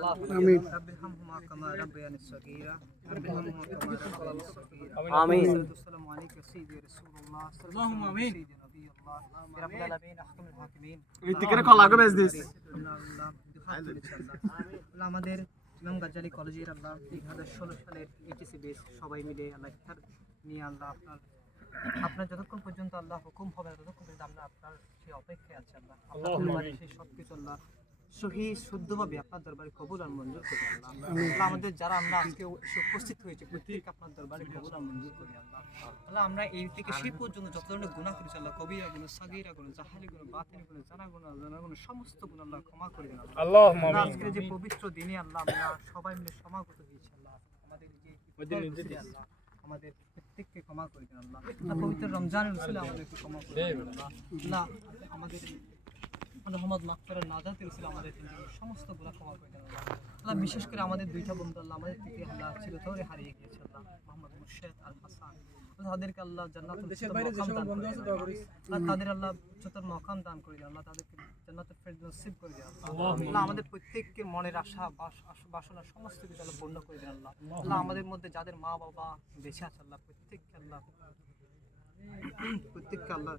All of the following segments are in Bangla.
آمين رب ارحمهما كما ربياني صغيرا رب ارحمهما كما ربياني صغيرا آمين. والصلاة والسلام عليك يا سيدي يا رسول الله اللهم امين سيدي نبي الله يا رب العالمين احكم الحاكمين ইতিকেরে কলাকে বেচ দিস আল্লাহ আল্লাহ দুহাত তুলেছে আল্লাহ আল্লাহ আমাদের ইমাম গাজ্জালি কলেজের আল্লাহ দুই হাজার ষোলো সালের এইচএসি বেস সবাই মিলে আল্লাহ ইফতার নিয়ে আল্লাহ আপনার আপনার যতক্ষণ পর্যন্ত আল্লাহ হুকুম হবে না, ততক্ষণ পর্যন্ত আমরা আপনার সেই অপেক্ষায় আছি আল্লাহ আপনার দরবারে সেই সব কিছু আল্লাহ সহি শুদ্ধভাবে আপনার দরবারে কবুল আর মঞ্জুর করি আল্লাহ। আমাদের যারা আমরা আজকে উপস্থিত হয়েছে প্রত্যেক আপনার দরবারে কবুল আর মঞ্জুর করি আল্লাহ। আল্লাহ আমরা এই থেকে সেই পর্যন্ত যত ধরনের গুণা করেছি আল্লাহ কবিরা গুণ সাগিরা গুণ জাহালি গুণ বাতিল গুণ জানা গুণ জানা গুণ সমস্ত গুণ আল্লাহ ক্ষমা করে দেন আল্লাহ। আজকে যে পবিত্র দিনে আল্লাহ আমরা সবাই মিলে সমাগত হয়েছি আল্লাহ। আমাদের যে আল্লাহ আমাদের প্রত্যেককে ক্ষমা করে দেন আল্লাহ। পবিত্র রমজানের রসুল আমাদেরকে ক্ষমা করে দেন আল্লাহ আমাদের রহমত মাকফেরার নাজাতের রসুলে আমাদের জিন্দগির সমস্তগুলা ক্ষমা করে দিন আল্লাহ। বিশেষ করে আমাদের দুইটা বন্ধু আল্লাহ আমাদের থেকে আল্লাহ চিরতরে হারিয়ে গিয়েছে আল্লাহ। মোহাম্মদ মুর্শেদ আল হাসান তাদেরকে আল্লাহ জান্নাতুল দেশের বাইরে যে সকল বন্ধু আছে দোয়া করিস আল্লাহ তাদের আল্লাহ উচ্চতর মকাম দান করে দিন আল্লাহ তাদেরকে জান্নাতের ফেরদৌস নসিব করে দিন আল্লাহ। আল্লাহ আমাদের প্রত্যেককে মনের আশা বাসনা সমস্ত কিছু আল্লাহ পূর্ণ করে দিন আল্লাহ। আল্লাহ আমাদের মধ্যে যাদের মা বাবা বেঁচে আছে আল্লাহ প্রত্যেককে আল্লাহ প্রত্যেককে আল্লাহ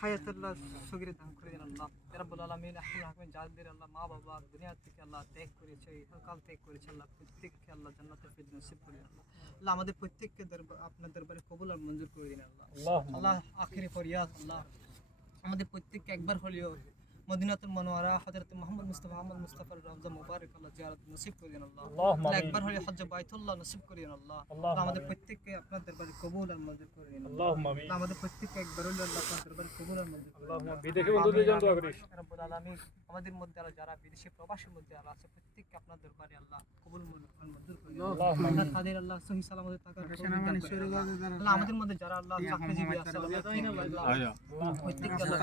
হায়াতুল্লাহ সগিরে দান করে দেন আল্লাহ রাব্বুল আলামিন আহমুল হাকিম যাদের আল্লাহ মা বাবা দুনিয়া থেকে আল্লাহ ত্যাগ করেছে কাল ত্যাগ করেছে আল্লাহ প্রত্যেককে আল্লাহ জান্নাতের ফিদনসিব করে আল্লাহ আল্লাহ আমাদের প্রত্যেককে দরবার আপনার দরবারে কবুল আর মঞ্জুর করে দিন আল্লাহ আল্লাহ আখিরি ফরিয়াদ আল্লাহ আমাদের প্রত্যেককে একবার হলেও মদিনাতুল মনোয়ারা হযরত মুহাম্মদ মুস্তাফা আহমদ মুস্তাফার রমজা মুবারক আল্লাহ জিয়ারত নসিব করিয়েন আল্লাহ। আল্লাহ একবার হলে হজ্জ বাইতুল্লাহ নসিব করিয়েন আল্লাহ। আমাদের প্রত্যেককে আপনার দরবারে কবুল আর মঞ্জুর করিয়েন আল্লাহ। আমিন। আমাদের প্রত্যেককে একবার হলে আল্লাহ আপনার দরবারে কবুল আর মঞ্জুর করিয়েন আল্লাহ। বিদেশে বন্ধুদের জন্য দোয়া করিস। রব্বুল আলামিন আমাদের মধ্যে আর যারা বিদেশে প্রবাসীর মধ্যে আর আছে প্রত্যেককে আপনার দরবারে আল্লাহ কবুল আর মঞ্জুর করিয়েন আল্লাহ। তাদের আল্লাহ সহি সালামতে থাকার আল্লাহ। আমাদের মধ্যে যারা আল্লাহ চাকরিজীবী আছে আল্লাহ। প্রত্যেককে আল্লাহ